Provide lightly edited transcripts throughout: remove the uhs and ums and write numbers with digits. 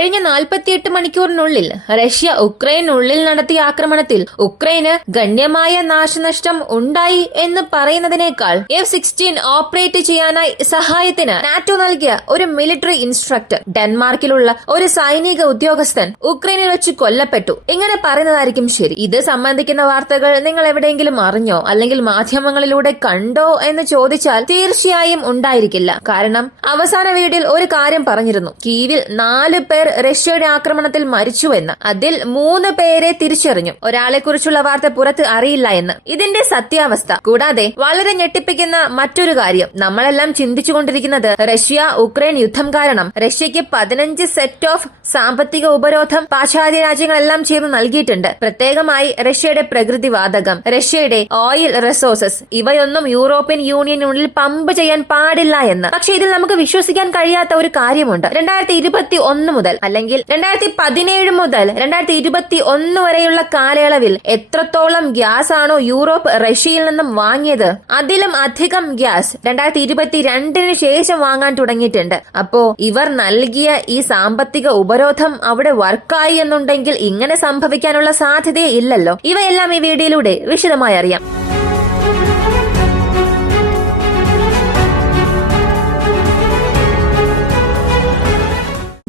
കഴിഞ്ഞ 48 മണിക്കൂറിനുള്ളിൽ റഷ്യ ഉക്രൈനുള്ളിൽ നടത്തിയ ആക്രമണത്തിൽ ഉക്രൈന് ഗണ്യമായ നാശനഷ്ടം ഉണ്ടായി എന്ന് പറയുന്നതിനേക്കാൾ F-16 ഓപ്പറേറ്റ് ചെയ്യാനായി സഹായത്തിന് നാറ്റോ നൽകിയ ഒരു മിലിറ്ററി ഇൻസ്ട്രക്ടർ ഡെൻമാർക്കിലുള്ള ഒരു സൈനിക ഉദ്യോഗസ്ഥൻ ഉക്രൈനിൽ വെച്ച് കൊല്ലപ്പെട്ടു ഇങ്ങനെ പറയുന്നതായിരിക്കും ശരി. ഇത് സംബന്ധിക്കുന്ന വാർത്തകൾ നിങ്ങൾ എവിടെയെങ്കിലും അറിഞ്ഞോ അല്ലെങ്കിൽ മാധ്യമങ്ങളിലൂടെ കണ്ടോ എന്ന് ചോദിച്ചാൽ തീർച്ചയായും ഉണ്ടായിരിക്കില്ല. കാരണം അവസാന വീഡിയോയിൽ ഒരു കാര്യം പറഞ്ഞിരുന്നു, കീവിൽ 4 പേർ റഷ്യയുടെ ആക്രമണത്തിൽ മരിച്ചുവെന്ന്. അതിൽ 3 പേരെ തിരിച്ചറിഞ്ഞു. ഒരാളെ കുറിച്ചുള്ള വാർത്ത പുറത്ത് അറിയില്ല എന്ന്. ഇതിന്റെ സത്യാവസ്ഥ. കൂടാതെ വളരെ ഞെട്ടിപ്പിക്കുന്ന മറ്റൊരു കാര്യം, നമ്മളെല്ലാം ചിന്തിച്ചുകൊണ്ടിരിക്കുന്നത് റഷ്യ ഉക്രൈൻ യുദ്ധം കാരണം റഷ്യക്ക് 15 സെറ്റ് ഓഫ് സാമ്പത്തിക ഉപരോധം പാശ്ചാത്യ രാജ്യങ്ങളെല്ലാം ചേർന്ന് നൽകിയിട്ടുണ്ട്. പ്രത്യേകമായി റഷ്യയുടെ പ്രകൃതിവാതകം, റഷ്യയുടെ ഓയിൽ റിസോഴ്സസ് ഇവയൊന്നും യൂറോപ്യൻ യൂണിയനുള്ളിൽ പമ്പ് ചെയ്യാൻ പാടില്ല എന്ന്. പക്ഷെ ഇതിൽ നമുക്ക് വിശ്വസിക്കാൻ കഴിയാത്ത ഒരു കാര്യമുണ്ട്. 2021 മുതൽ അല്ലെങ്കിൽ 2017 മുതൽ 2021 വരെയുള്ള കാലയളവിൽ എത്രത്തോളം ഗ്യാസ് ആണോ യൂറോപ്പ് റഷ്യയിൽ നിന്നും വാങ്ങിയത്, അതിലും അധികം ഗ്യാസ് 2022 ശേഷം വാങ്ങാൻ തുടങ്ങിയിട്ടുണ്ട്. അപ്പോ ഇവർ നൽകിയ ഈ സാമ്പത്തിക ഉപരോധം അവിടെ വർക്കായി എന്നുണ്ടെങ്കിൽ ഇങ്ങനെ സംഭവിക്കാനുള്ള സാധ്യതയെ ഇല്ലല്ലോ. ഇവയെല്ലാം ഈ വീഡിയോയിലൂടെ വിശദമായി അറിയാം.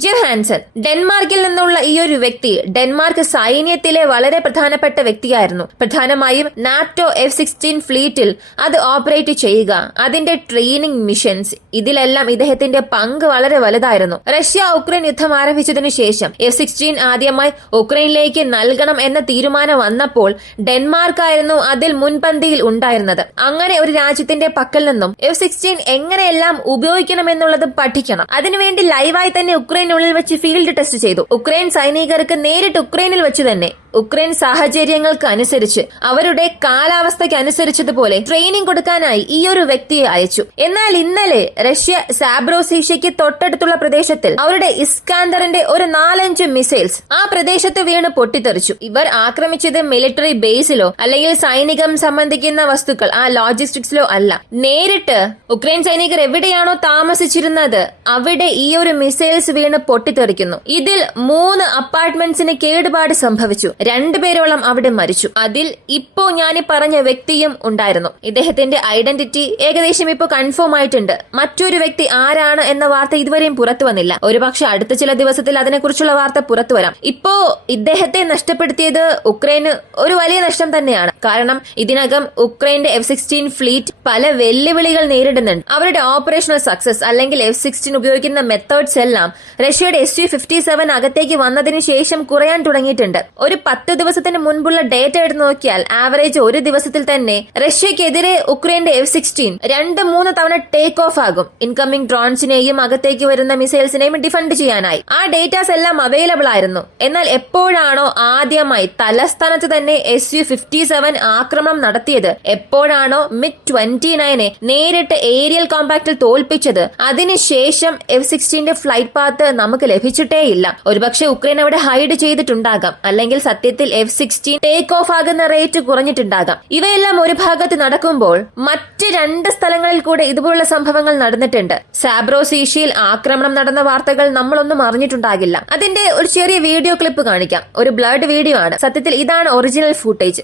ജൊഹാൻസൺ ഡെൻമാർക്കിൽ നിന്നുള്ള ഈ ഒരു വ്യക്തി ഡെൻമാർക്ക് സൈന്യത്തിലെ വളരെ പ്രധാനപ്പെട്ട വ്യക്തിയായിരുന്നു. പ്രധാനമായും നാറ്റോ F-16 ഫ്ലീറ്റിൽ അത് ഓപ്പറേറ്റ് ചെയ്യുക, അതിന്റെ ട്രെയിനിങ് മിഷൻസ്, ഇതിലെല്ലാം ഇദ്ദേഹത്തിന്റെ പങ്ക് വളരെ വലുതായിരുന്നു. റഷ്യ ഉക്രൈൻ യുദ്ധം ആരംഭിച്ചതിനു ശേഷം F-16 ആദ്യമായി ഉക്രൈനിലേക്ക് നൽകണം എന്ന തീരുമാനം വന്നപ്പോൾ ഡെൻമാർക്കായിരുന്നു അതിൽ മുൻപന്തിയിൽ ഉണ്ടായിരുന്നത്. അങ്ങനെ ഒരു രാജ്യത്തിന്റെ പക്കൽ നിന്നും F-16 എങ്ങനെയെല്ലാം ഉപയോഗിക്കണമെന്നുള്ളത് പഠിക്കണം. അതിനുവേണ്ടി ലൈവായി തന്നെ ഉക്രൈനുള്ളിൽ വെച്ച് ഫീൽഡ് ടെസ്റ്റ് ചെയ്തു. ഉക്രൈൻ സൈനികർക്ക് നേരിട്ട് ഉക്രൈനിൽ വെച്ച് തന്നെ ഉക്രൈൻ സാഹചര്യങ്ങൾക്ക് അനുസരിച്ച് അവരുടെ കാലാവസ്ഥയ്ക്ക് അനുസരിച്ചതുപോലെ ട്രെയിനിങ് കൊടുക്കാനായി ഈ ഒരു വ്യക്തിയെ അയച്ചു. എന്നാൽ ഇന്നലെ റഷ്യ സാബ്രോസീഷ്യയ്ക്ക് തൊട്ടടുത്തുള്ള പ്രദേശത്തിൽ അവരുടെ ഇസ്കാൻഡറിന്റെ ഒരു 4-5 മിസൈൽസ് ആ പ്രദേശത്ത് വീണ് പൊട്ടിത്തെറിച്ചു. ഇവർ ആക്രമിച്ചത് മിലിറ്ററി ബേസിലോ അല്ലെങ്കിൽ സൈനികം സംബന്ധിക്കുന്ന വസ്തുക്കൾ ആ ലോജിസ്റ്റിക്സിലോ അല്ല. നേരിട്ട് ഉക്രൈൻ സൈനികർ എവിടെയാണോ താമസിച്ചിരുന്നത് അവിടെ ഈ ഒരു മിസൈൽസ് വീണ് പൊട്ടിത്തെറിക്കുന്നു. ഇതിൽ 3 അപ്പാർട്ട്മെന്റ്സിന് കേടുപാട് സംഭവിച്ചു. 2 പേരോളം അവിടെ മരിച്ചു. അതിൽ ഇപ്പോ ഞാൻ പറഞ്ഞ വ്യക്തിയും ഉണ്ടായിരുന്നു. ഇദ്ദേഹത്തിന്റെ ഐഡന്റിറ്റി ഏകദേശം ഇപ്പോ കൺഫേം ആയിട്ടുണ്ട്. മറ്റൊരു വ്യക്തി ആരാണ് എന്ന വാർത്ത ഇതുവരെയും പുറത്തു വന്നില്ല. ഒരുപക്ഷെ അടുത്ത ചില ദിവസത്തിൽ അതിനെക്കുറിച്ചുള്ള വാർത്ത പുറത്തു വരാം. ഇപ്പോ ഇദ്ദേഹത്തെ നഷ്ടപ്പെടുത്തിയത് ഉക്രൈന് ഒരു വലിയ നഷ്ടം തന്നെയാണ്. കാരണം ഇതിനകം ഉക്രൈന്റെ F-16 ഫ്ലീറ്റ് പല വെല്ലുവിളികൾ നേരിടുന്നുണ്ട്. അവരുടെ ഓപ്പറേഷണൽ സക്സസ് അല്ലെങ്കിൽ F-16 ഉപയോഗിക്കുന്ന മെത്തേഡ്സ് എല്ലാം റഷ്യയുടെ Su-57 അകത്തേക്ക് വന്നതിന് ശേഷം കുറയാൻ തുടങ്ങിയിട്ടുണ്ട്. ഒരു 10 ദിവസത്തിന് മുൻപുള്ള ഡേറ്റ എടുത്ത് നോക്കിയാൽ ആവറേജ് ഒരു ദിവസത്തിൽ തന്നെ റഷ്യക്കെതിരെ ഉക്രൈന്റെ F-16 2-3 തവണ ടേക്ക് ഓഫ് ആകും. ഇൻകമിംഗ് ഡ്രോൺസിനെയും അകത്തേക്ക് വരുന്ന മിസൈൽസിനെയും ഡിഫൻഡ് ചെയ്യാനായി ആ ഡേറ്റാസ് എല്ലാം അവൈലബിൾ ആയിരുന്നു. എന്നാൽ എപ്പോഴാണോ ആദ്യമായി തലസ്ഥാനത്ത് തന്നെ Su-57 ആക്രമണം നടത്തിയത്, എപ്പോഴാണോ MiG-29 നേരിട്ട് ഏരിയൽ കോമ്പാക്റ്റിൽ തോൽപ്പിച്ചത്, അതിനുശേഷം F-16 ഫ്ലൈറ്റ് പാത്ത് നമുക്ക് ലഭിച്ചിട്ടേയില്ല. ഒരുപക്ഷെ ഉക്രൈൻ അവിടെ ഹൈഡ് ചെയ്തിട്ടുണ്ടാകാം, അല്ലെങ്കിൽ സത്യത്തിൽ F-16 ടേക്ക് ഓഫ് ആകുന്ന റേറ്റ് കുറഞ്ഞിട്ടുണ്ടാകാം. ഇവയെല്ലാം ഒരു ഭാഗത്ത് നടക്കുമ്പോൾ മറ്റ് 2 സ്ഥലങ്ങളിൽ കൂടെ ഇതുപോലുള്ള സംഭവങ്ങൾ നടന്നിട്ടുണ്ട്. സാബ്രോസീഷ്യയിൽ ആക്രമണം നടന്ന വാർത്തകൾ നമ്മളൊന്നും അറിഞ്ഞിട്ടുണ്ടാകില്ല. അതിന്റെ ഒരു ചെറിയ വീഡിയോ ക്ലിപ്പ് കാണിക്കാം. ഒരു ബ്ലഡ് വീഡിയോ ആണ്. സത്യത്തിൽ ഇതാണ് ഒറിജിനൽ ഫൂട്ടേജ്.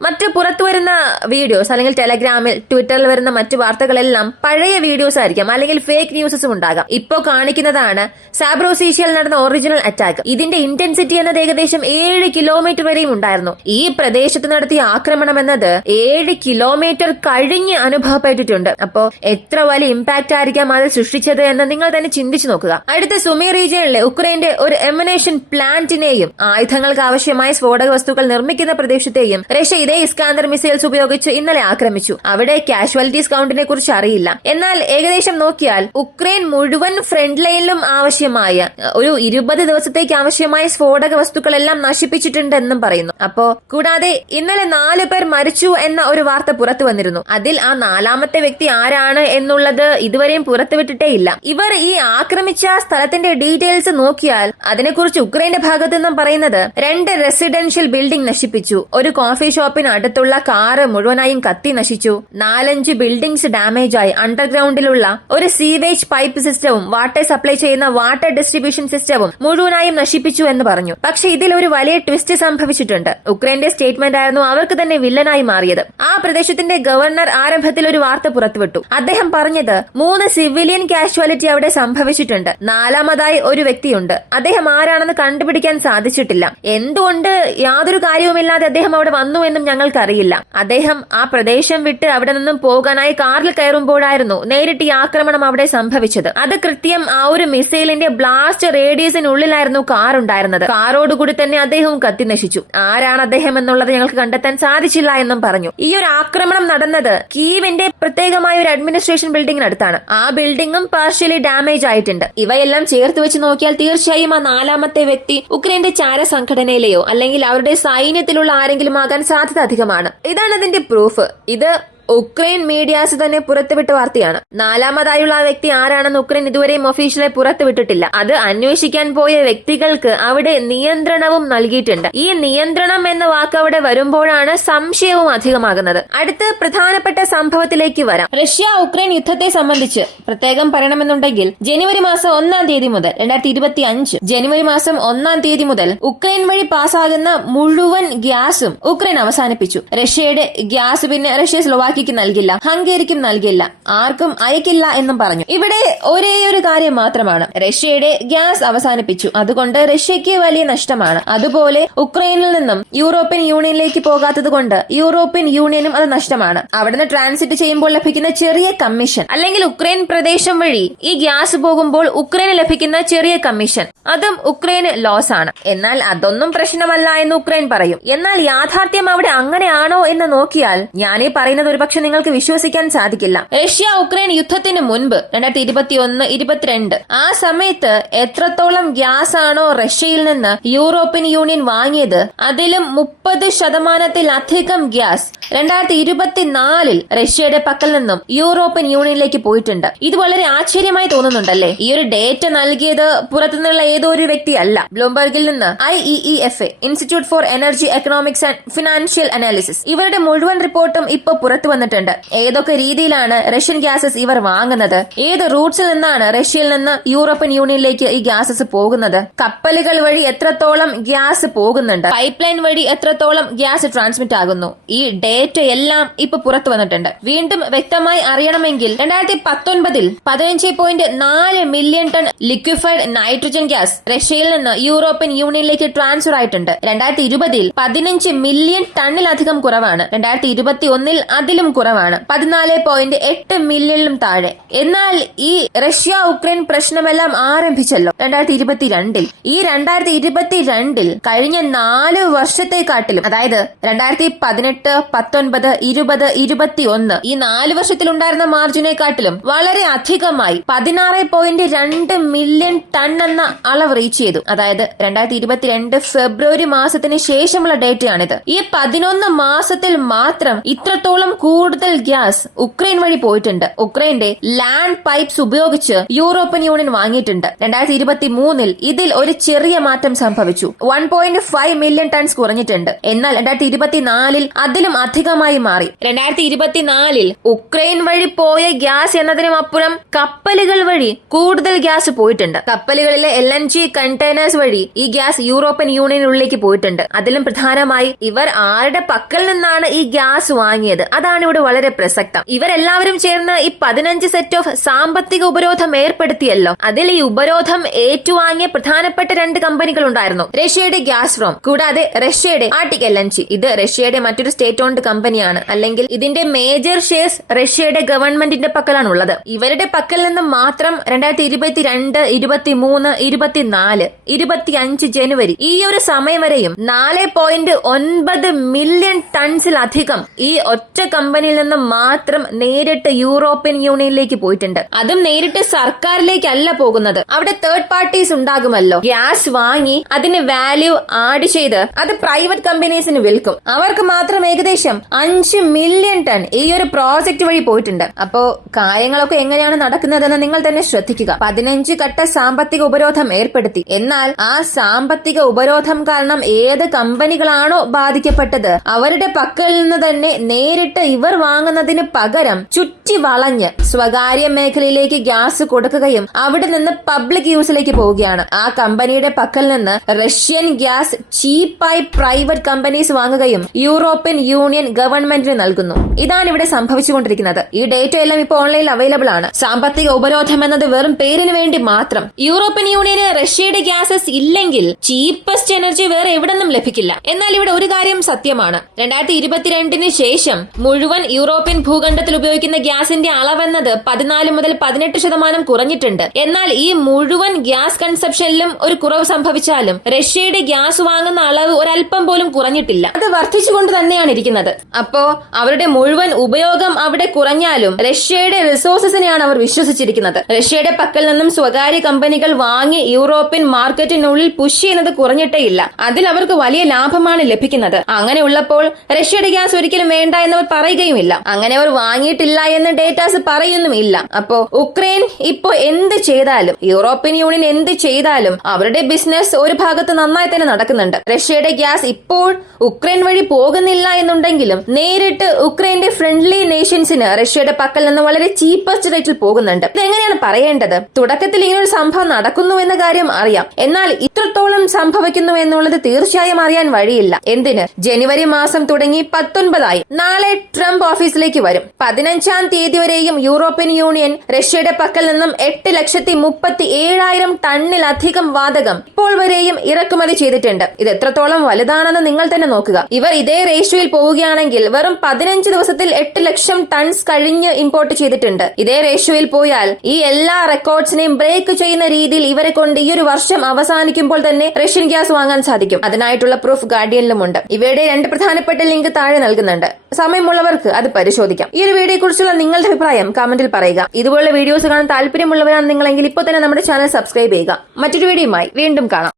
മറ്റ് പുറത്തുവരുന്ന വീഡിയോസ് അല്ലെങ്കിൽ ടെലഗ്രാമിൽ ട്വിറ്ററിൽ വരുന്ന മറ്റു വാർത്തകളെല്ലാം പഴയ വീഡിയോസ് ആയിരിക്കാം, അല്ലെങ്കിൽ ഫേക്ക് ന്യൂസസും ഉണ്ടാകാം. ഇപ്പോ കാണിക്കുന്നതാണ് സാബ്രോസീഷ്യയിൽ നടന്ന ഒറിജിനൽ അറ്റാക്ക്. ഇതിന്റെ ഇന്റൻസിറ്റി എന്നത് ഏകദേശം 7 കിലോമീറ്റർ വരെയും ഉണ്ടായിരുന്നു. ഈ പ്രദേശത്ത് നടത്തിയ ആക്രമണം എന്നത് 7 കിലോമീറ്റർ കഴിഞ്ഞ് അനുഭവപ്പെട്ടിട്ടുണ്ട്. അപ്പോ എത്ര വലിയ ഇമ്പാക്ട് ആയിരിക്കാം അത് സൃഷ്ടിച്ചത് എന്ന് നിങ്ങൾ തന്നെ ചിന്തിച്ചു നോക്കുക. അടുത്ത സുമി റീജിയനിലെ ഉക്രൈന്റെ ഒരു എമിനേഷൻ പ്ലാന്റിനെയും ആയുധങ്ങൾക്ക് ആവശ്യമായ സ്ഫോടക വസ്തുക്കൾ നിർമ്മിക്കുന്ന പ്രദേശത്തെയും റഷ്യ ഇസ്കാന്ദർ മിസൈൽസ് ഉപയോഗിച്ച് ഇന്നലെ ആക്രമിച്ചു. അവിടെ കാഷ്വാലിറ്റീസ് കൗണ്ടിനെ കുറിച്ച് അറിയില്ല. എന്നാൽ ഏകദേശം നോക്കിയാൽ ഉക്രൈൻ മുഴുവൻ ഫ്രണ്ട് ലൈനിലും ആവശ്യമായ ഒരു 20 ദിവസത്തേക്ക് ആവശ്യമായ സ്ഫോടക വസ്തുക്കളെല്ലാം നശിപ്പിച്ചിട്ടുണ്ടെന്നും പറയുന്നു. അപ്പോ കൂടാതെ ഇന്നലെ 4 പേർ മരിച്ചു എന്ന ഒരു വാർത്ത പുറത്തു വന്നിരുന്നു. അതിൽ ആ 4ാമത്തെ വ്യക്തി ആരാണ് എന്നുള്ളത് ഇതുവരെയും പുറത്തുവിട്ടിട്ടേ ഇല്ല. ഇവർ ഈ ആക്രമിച്ച സ്ഥലത്തിന്റെ ഡീറ്റെയിൽസ് നോക്കിയാൽ അതിനെക്കുറിച്ച് ഉക്രൈന്റെ ഭാഗത്തു നിന്നും പറയുന്നത് 2 റെസിഡൻഷ്യൽ ബിൽഡിംഗ് നശിപ്പിച്ചു, ഒരു കോഫി ഷോപ്പിൽ സ്റ്റോപ്പിന് അടുത്തുള്ള കാറ് മുഴുവനായും കത്തി നശിച്ചു. 4-5 ബിൽഡിംഗ്സ് ഡാമേജ് ആയി. അണ്ടർഗ്രൗണ്ടിലുള്ള ഒരു സീവേജ് പൈപ്പ് സിസ്റ്റവും വാട്ടർ സപ്ലൈ ചെയ്യുന്ന വാട്ടർ ഡിസ്ട്രിബ്യൂഷൻ സിസ്റ്റവും മുഴുവനായും നശിപ്പിച്ചു എന്ന് പറഞ്ഞു. പക്ഷെ ഇതിൽ ഒരു വലിയ ട്വിസ്റ്റ് സംഭവിച്ചിട്ടുണ്ട്. ഉക്രൈന്റെ സ്റ്റേറ്റ്മെന്റ് ആയിരുന്നു അവർക്ക് തന്നെ വില്ലനായി മാറിയത്. ആ പ്രദേശത്തിന്റെ ഗവർണർ ആരംഭത്തിൽ ഒരു വാർത്ത പുറത്തുവിട്ടു. അദ്ദേഹം പറഞ്ഞത് 3 സിവിലിയൻ കാഷ്വാലിറ്റി അവിടെ സംഭവിച്ചിട്ടുണ്ട്. 4ാമതായി ഒരു വ്യക്തിയുണ്ട്. അദ്ദേഹം ആരാണെന്ന് കണ്ടുപിടിക്കാൻ സാധിച്ചിട്ടില്ല. എന്തുകൊണ്ട് യാതൊരു കാര്യവുമില്ലാതെ അദ്ദേഹം അവിടെ വന്നു എന്നും ഞങ്ങൾക്കറിയില്ല. അദ്ദേഹം ആ പ്രദേശം വിട്ട് അവിടെ നിന്നും പോകാനായി കാറിൽ കയറുമ്പോഴായിരുന്നു നേരിട്ട് ഈ ആക്രമണം അവിടെ സംഭവിച്ചത്. അത് കൃത്യം ആ ഒരു മിസൈലിന്റെ ബ്ലാസ്റ്റ് റേഡിയസിനുള്ളിലായിരുന്നു കാർ ഉണ്ടായിരുന്നത്. കാറോടുകൂടി തന്നെ അദ്ദേഹവും കത്തി നശിച്ചു. ആരാണ് അദ്ദേഹം എന്നുള്ളത് ഞങ്ങൾക്ക് കണ്ടെത്താൻ സാധിച്ചില്ല എന്നും പറഞ്ഞു. ഈ ഒരു ആക്രമണം നടന്നത് കീവിന്റെ പ്രത്യേകമായ ഒരു അഡ്മിനിസ്ട്രേഷൻ ബിൽഡിംഗിനടുത്താണ്. ആ ബിൽഡിംഗും പാർഷ്യലി ഡാമേജ് ആയിട്ടുണ്ട്. ഇവയെല്ലാം ചേർത്ത് വെച്ച് നോക്കിയാൽ തീർച്ചയായും ആ 4ാമത്തെ വ്യക്തി ഉക്രൈന്റെ ചാര സംഘടനയിലെയോ അല്ലെങ്കിൽ അവരുടെ സൈന്യത്തിലുള്ള ആരെങ്കിലും ആകാൻ സാധ്യത അധികമാണ്. ഇതാണ് അതിന്റെ പ്രൂഫ്. ഇത് ഉക്രൈൻ മീഡിയാസ് തന്നെ പുറത്തുവിട്ട വാർത്തയാണ്. 4ാമതായുള്ള ആ വ്യക്തി ആരാണെന്ന് ഉക്രൈൻ ഇതുവരെയും ഒഫീഷ്യലി പുറത്തുവിട്ടിട്ടില്ല. അത് അന്വേഷിക്കാൻ പോയ വ്യക്തികൾക്ക് അവിടെ നിയന്ത്രണവും നൽകിയിട്ടുണ്ട്. ഈ നിയന്ത്രണം എന്ന വാക്ക് അവിടെ വരുമ്പോഴാണ് സംശയവും അധികമാകുന്നത്. അടുത്ത പ്രധാനപ്പെട്ട സംഭവത്തിലേക്ക് വരാം. റഷ്യ ഉക്രൈൻ യുദ്ധത്തെ സംബന്ധിച്ച് പ്രത്യേകം പറയണമെന്നുണ്ടെങ്കിൽ ജനുവരി മാസം 1-ാം തീയതി മുതൽ 2025 ജനുവരി മാസം 1-ാം തീയതി മുതൽ ഉക്രൈൻ വഴി പാസ്സാകുന്ന മുഴുവൻ ഗ്യാസും ഉക്രൈൻ അവസാനിപ്പിച്ചു. റഷ്യയുടെ ഗ്യാസ് പിന്നെ റഷ്യ സ്ലോവാക്യ നൽകില്ല, ഹംഗേരിക്കും നൽകില്ല, ആർക്കും അയക്കില്ല എന്നും പറഞ്ഞു. ഇവിടെ ഒരേ ഒരു കാര്യം മാത്രമാണ്, റഷ്യയുടെ ഗ്യാസ് അവസാനിപ്പിച്ചു. അതുകൊണ്ട് റഷ്യക്ക് വലിയ നഷ്ടമാണ്. അതുപോലെ ഉക്രൈനിൽ നിന്നും യൂറോപ്യൻ യൂണിയനിലേക്ക് പോകാത്തത് കൊണ്ട് യൂറോപ്യൻ യൂണിയനും അത് നഷ്ടമാണ്. അവിടുന്ന് ട്രാൻസിറ്റ് ചെയ്യുമ്പോൾ ലഭിക്കുന്ന ചെറിയ കമ്മീഷൻ അല്ലെങ്കിൽ ഉക്രൈൻ പ്രദേശം വഴി ഈ ഗ്യാസ് പോകുമ്പോൾ ഉക്രൈന് ലഭിക്കുന്ന ചെറിയ കമ്മീഷൻ അതും ഉക്രൈന് ലോസ് ആണ്. എന്നാൽ അതൊന്നും പ്രശ്നമല്ല എന്ന് ഉക്രൈൻ പറയും. എന്നാൽ യാഥാർത്ഥ്യം അവിടെ അങ്ങനെയാണോ എന്ന് നോക്കിയാൽ ഞാനീ പറയുന്നത് ഒരുപക്ഷെ നിങ്ങൾക്ക് വിശ്വസിക്കാൻ സാധിക്കില്ല. റഷ്യ ഉക്രൈൻ യുദ്ധത്തിന് മുൻപ് 2021-22 ആ സമയത്ത് എത്രത്തോളം ഗ്യാസ് ആണോ റഷ്യയിൽ നിന്ന് യൂറോപ്യൻ യൂണിയൻ വാങ്ങിയത് അതിലും 30% ഗ്യാസ് 2024 റഷ്യയുടെ പക്കൽ നിന്നും യൂറോപ്യൻ യൂണിയനിലേക്ക് പോയിട്ടുണ്ട്. ഇത് വളരെ ആശ്ചര്യമായി തോന്നുന്നുണ്ടല്ലേ? ഈ ഒരു ഡേറ്റ നൽകിയത് പുറത്തുനിന്നുള്ള ഏതോ ഒരു വ്യക്തിയല്ല. ബ്ലൂംബർഗിൽ നിന്ന് IEEFA institute for energy economics and financial analysis ഇവരുടെ മുഴുവൻ റിപ്പോർട്ടും ഇപ്പോൾ പുറത്തു വന്നിട്ടുണ്ട്. ഏതൊക്കെ രീതിയിലാണ് റഷ്യൻ ഗ്യാസസ് ഇവർ വാങ്ങുന്നത്, ഏത് റൂട്ട്സിൽ നിന്നാണ് റഷ്യയിൽ നിന്ന് യൂറോപ്യൻ യൂണിയനിലേക്ക് ഈ ഗ്യാസസ് പോകുന്നത്, കപ്പലുകൾ വഴി എത്രത്തോളം ഗ്യാസ് പോകുന്നുണ്ട്, പൈപ്പ് ലൈൻ വഴി എത്രത്തോളം ഗ്യാസ് ട്രാൻസ്മിറ്റ് ആകുന്നു. ഈ ഡേറ്റ എല്ലാം ഇപ്പൊ പുറത്തു വന്നിട്ടുണ്ട്. വീണ്ടും വ്യക്തമായി അറിയണമെങ്കിൽ 2019 15.4 million ton liquefied nitrogen gas റഷ്യയിൽ നിന്ന് യൂറോപ്യൻ യൂണിയനിലേക്ക് ട്രാൻസ്ഫർ ആയിട്ടുണ്ട്. 2020 15 മില്യൺ ടണ്ണിലധികം കുറവാണ്. 2021 അതിലും കുറവാണ്, 14.8 മില്യണിലും താഴെ. എന്നാൽ ഈ റഷ്യ ഉക്രൈൻ പ്രശ്നമെല്ലാം ആരംഭിച്ചല്ലോ 2022. ഈ 2022 കഴിഞ്ഞ 4 വർഷത്തെക്കാട്ടിലും, അതായത് 2018, 19, 20, 21 ഈ 4 വർഷത്തിലുണ്ടായിരുന്ന മാർജിനെക്കാട്ടിലും വളരെ അധികമായി 16.2 മില്യൺ ടൺ എന്ന അളവ് റീച്ച് ചെയ്തു. അതായത് 2022 ഫെബ്രുവരി മാസത്തിന് ശേഷമുള്ള ഡേറ്റയാണിത്. ഈ 11 മാസത്തിൽ മാത്രം ഇത്രത്തോളം കൂടുതൽ ഗ്യാസ് ഉക്രൈൻ വഴി പോയിട്ടുണ്ട്. ഉക്രൈന്റെ ലാൻഡ് പൈപ്സ് ഉപയോഗിച്ച് യൂറോപ്യൻ യൂണിയൻ വാങ്ങിയിട്ടുണ്ട്. 2023 ഇതിൽ ഒരു ചെറിയ മാറ്റം സംഭവിച്ചു. 1.5 മില്യൺ ടൺസ് കുറഞ്ഞിട്ടുണ്ട്. എന്നാൽ 2024 അതിലും അധികമായി മാറി. 2024 ഉക്രൈൻ വഴി പോയ ഗ്യാസ് എന്നതിനും അപ്പുറം കപ്പലുകൾ വഴി കൂടുതൽ ഗ്യാസ് പോയിട്ടുണ്ട്. കപ്പലുകളിലെ LNG കണ്ടെയ്നേഴ്സ് വഴി ഈ ഗ്യാസ് യൂറോപ്യൻ യൂണിയനുള്ളിലേക്ക് പോയിട്ടുണ്ട്. അതിലും പ്രധാനമായി ഇവർ ആരുടെ പക്കൽ നിന്നാണ് ഈ ഗ്യാസ് വാങ്ങിയത്, അതാണ് ഇവിടെ വളരെ പ്രസക്തം. ഇവരെല്ലാവരും ചേർന്ന് ഈ 15 സെറ്റ് ഓഫ് സാമ്പത്തിക ഉപരോധം ഏർപ്പെടുത്തിയല്ലോ. അതിൽ ഈ ഉപരോധം ഏറ്റുവാങ്ങിയ പ്രധാനപ്പെട്ട 2 കമ്പനികൾ ഉണ്ടായിരുന്നു. റഷ്യയുടെ ഗ്യാസ്പ്രോം, കൂടാതെ റഷ്യയുടെ ആർട്ടിക് LNG. ഇത് റഷ്യയുടെ മറ്റൊരു സ്റ്റേറ്റ് ഓൺഡ് കമ്പനിയാണ്, അല്ലെങ്കിൽ ഇതിന്റെ മേജർ ഷെയർസ് റഷ്യയുടെ ഗവൺമെന്റിന്റെ പക്കലാണുള്ളത്. ഇവരുടെ പക്കൽ നിന്ന് മാത്രം 2022, 23, 24, 25 ജനുവരി ഈ ഒരു സമയം വരെയും 4.9 മില്യൺ ടൺസിലധികം ഈ ഒറ്റ കമ്പനിയിൽ നിന്ന് മാത്രം നേരിട്ട് യൂറോപ്യൻ യൂണിയനിലേക്ക് പോയിട്ടുണ്ട്. അതും നേരിട്ട് സർക്കാരിലേക്കല്ല പോകുന്നത്. അവിടെ തേർഡ് പാർട്ടീസ് ഉണ്ടാകുമല്ലോ. ഗ്യാസ് വാങ്ങി അതിന് വാല്യൂ ആഡ് ചെയ്ത് അത് പ്രൈവറ്റ് കമ്പനീസിന് വിൽക്കും. അവർക്ക് മാത്രം ഏകദേശം ഏകദേശം 5 മില്യൺ ടൺ ഈ ഒരു പ്രോജക്റ്റ് വഴി പോയിട്ടുണ്ട്. അപ്പോ കാര്യങ്ങളൊക്കെ എങ്ങനെയാണ് നടക്കുന്നതെന്ന് നിങ്ങൾ തന്നെ ശ്രദ്ധിക്കുക. 15 ഘട്ട സാമ്പത്തിക ഉപരോധം ഏർപ്പെടുത്തി. എന്നാൽ ആ സാമ്പത്തിക ഉപരോധം കാരണം ഏത് കമ്പനികളാണോ ബാധിക്കപ്പെട്ടത് അവരുടെ പക്കൽ നിന്ന് തന്നെ നേരിട്ട് ഇവർ വാങ്ങുന്നതിന് പകരം ചുറ്റി വളഞ്ഞ് സ്വകാര്യ മേഖലയിലേക്ക് ഗ്യാസ് കൊടുക്കുകയും അവിടെ നിന്ന് പബ്ലിക് യൂസിലേക്ക് പോവുകയാണ്. ആ കമ്പനിയുടെ പക്കൽ നിന്ന് റഷ്യൻ ഗ്യാസ് ചീപ്പായി പ്രൈവറ്റ് കമ്പനീസ് വാങ്ങുകയും യൂറോപ്യൻ യൂണിയൻ ഗവൺമെന്റിന് നൽകുന്നു. ഇതാണ് ഇവിടെ സംഭവിച്ചുകൊണ്ടിരിക്കുന്നത്. ഈ ഡേറ്റ എല്ലാം ഇപ്പോൾ ഓൺലൈനിൽ അവൈലബിൾ ആണ്. സാമ്പത്തിക ഉപരോധം എന്നത് വെറും പേരിന് വേണ്ടി മാത്രം. യൂറോപ്യൻ യൂണിയന് റഷ്യയുടെ ഗ്യാസസ് ഇല്ലെങ്കിൽ ചീപ്പസ്റ്റ് എനർജി വേറെ എവിടെ നിന്നും ലഭിക്കില്ല. എന്നാൽ ഇവിടെ ഒരു കാര്യം സത്യമാണ്. 2022 ശേഷം മുഴുവൻ യൂറോപ്യൻ ഭൂഖണ്ഡത്തിൽ ഉപയോഗിക്കുന്ന ഗ്യാസിന്റെ അളവെന്നത് 14 മുതൽ 18% കുറഞ്ഞിട്ടുണ്ട്. എന്നാൽ ഈ മുഴുവൻ ഗ്യാസ് കൺസപ്ഷനിലും ഒരു കുറവ് സംഭവിച്ചാലും റഷ്യയുടെ ഗ്യാസ് വാങ്ങുന്ന അളവ് ഒരല്പം പോലും കുറഞ്ഞിട്ടില്ല. അത് വർദ്ധിച്ചുകൊണ്ട് തന്നെയാണ് ഇരിക്കുന്നത്. അപ്പോ അവരുടെ മുഴുവൻ ഉപയോഗം അവിടെ കുറഞ്ഞാലും റഷ്യയുടെ റിസോഴ്സസിനെയാണ് അവർ വിശ്വസിച്ചിരിക്കുന്നത്. റഷ്യയുടെ പക്കൽ നിന്നും സ്വകാര്യ കമ്പനികൾ വാങ്ങി യൂറോപ്യൻ മാർക്കറ്റിനുള്ളിൽ പുഷ് ചെയ്യുന്നത് കുറഞ്ഞിട്ടേയില്ല. അതിൽ അവർക്ക് വലിയ ലാഭമാണ് ലഭിക്കുന്നത്. അങ്ങനെ ഉള്ളപ്പോൾ റഷ്യയുടെ ഗ്യാസ് ഒരിക്കലും വേണ്ട എന്നവർ പറയുകയുമില്ല. അങ്ങനെ അവർ വാങ്ങിയിട്ടില്ല എന്ന് ഡേറ്റാസ് പറയുന്നുമില്ല. അപ്പോ ഉക്രൈൻ ഇപ്പോ എന്ത് ചെയ്താലും യൂറോപ്യൻ യൂണിയൻ എന്ത് ചെയ്താലും അവരുടെ ബിസിനസ് ഒരു ഭാഗത്ത് നന്നായി തന്നെ നടക്കുന്നുണ്ട്. റഷ്യയുടെ ഗ്യാസ് ഇപ്പോൾ ഉക്രൈൻ വഴി പോകുന്നില്ല എന്നുണ്ടെങ്കിലും നേരിട്ട് ഉക്രൈന്റെ ഫ്രണ്ട്ലി നേഷൻസിന് റഷ്യയുടെ പക്കൽ നിന്ന് വളരെ ചീപ്പസ്റ്റ് റേറ്റിൽ പോകുന്നുണ്ട്. ഇതെങ്ങനെയാണ് പറയേണ്ടത്? തുടക്കത്തിൽ ഇങ്ങനൊരു സംഭവം നടക്കുന്നു എന്ന കാര്യം അറിയാം. എന്നാൽ ഇത്രത്തോളം സംഭവിക്കുന്നു എന്നുള്ളത് തീർച്ചയായും അറിയാൻ വഴിയില്ല. എന്തിന്? ജനുവരി മാസം തുടങ്ങി 19 നാളെ ട്രംപ് ഓഫീസിലേക്ക് വരും. 15-ാം തീയതി വരെയും യൂറോപ്യൻ യൂണിയൻ റഷ്യയുടെ പക്കൽ നിന്നും 8,37,000 ടണ്ണിലധികം വാതകം ഇപ്പോൾ വരെയും ഇറക്കുമതി ചെയ്തിട്ടുണ്ട്. ഇത് എത്രത്തോളം വലുതാണെന്ന് നിങ്ങൾ തന്നെ നോക്കുക. ഇവർ ഇതേ റേഷ്യോയിൽ പോവുകയാണെങ്കിൽ വെറും 15 ദിവസത്തിൽ 8 ലക്ഷം ടൺസ് കഴിഞ്ഞ് ഇമ്പോർട്ട് ചെയ്തിട്ടുണ്ട്. ഇതേ റേഷ്യോയിൽ പോയാൽ ഈ എല്ലാ റെക്കോർഡ്സിനെയും ബ്രേക്ക് ചെയ്യുന്ന രീതിയിൽ ഇവരെ കൊണ്ട് ഈ ഒരു വർഷം അവസാനിക്കുമ്പോൾ തന്നെ റഷ്യൻ ഗ്യാസ് വാങ്ങാൻ സാധിക്കും. അതിനായിട്ടുള്ള പ്രൂഫ് ഗാർഡിയനിലുമുണ്ട്. ഇവയുടെ 2 പ്രധാനപ്പെട്ട ലിങ്ക് താഴെ നൽകുന്നുണ്ട്. സമയമുള്ളവർക്ക് അത് പരിശോധിക്കാം. ഈ ഒരു വീഡിയോയെ കുറിച്ചുള്ള നിങ്ങളുടെ അഭിപ്രായം കമന്റിൽ പറയുക. ഇതുപോലുള്ള വീഡിയോസ് കാണാൻ താല്പര്യമുള്ളവരാണ് നിങ്ങളെങ്കിൽ ഇപ്പോൾ തന്നെ നമ്മുടെ ചാനൽ സബ്സ്ക്രൈബ് ചെയ്യുക. മറ്റൊരു വീഡിയോയുമായി വീണ്ടും കാണാം.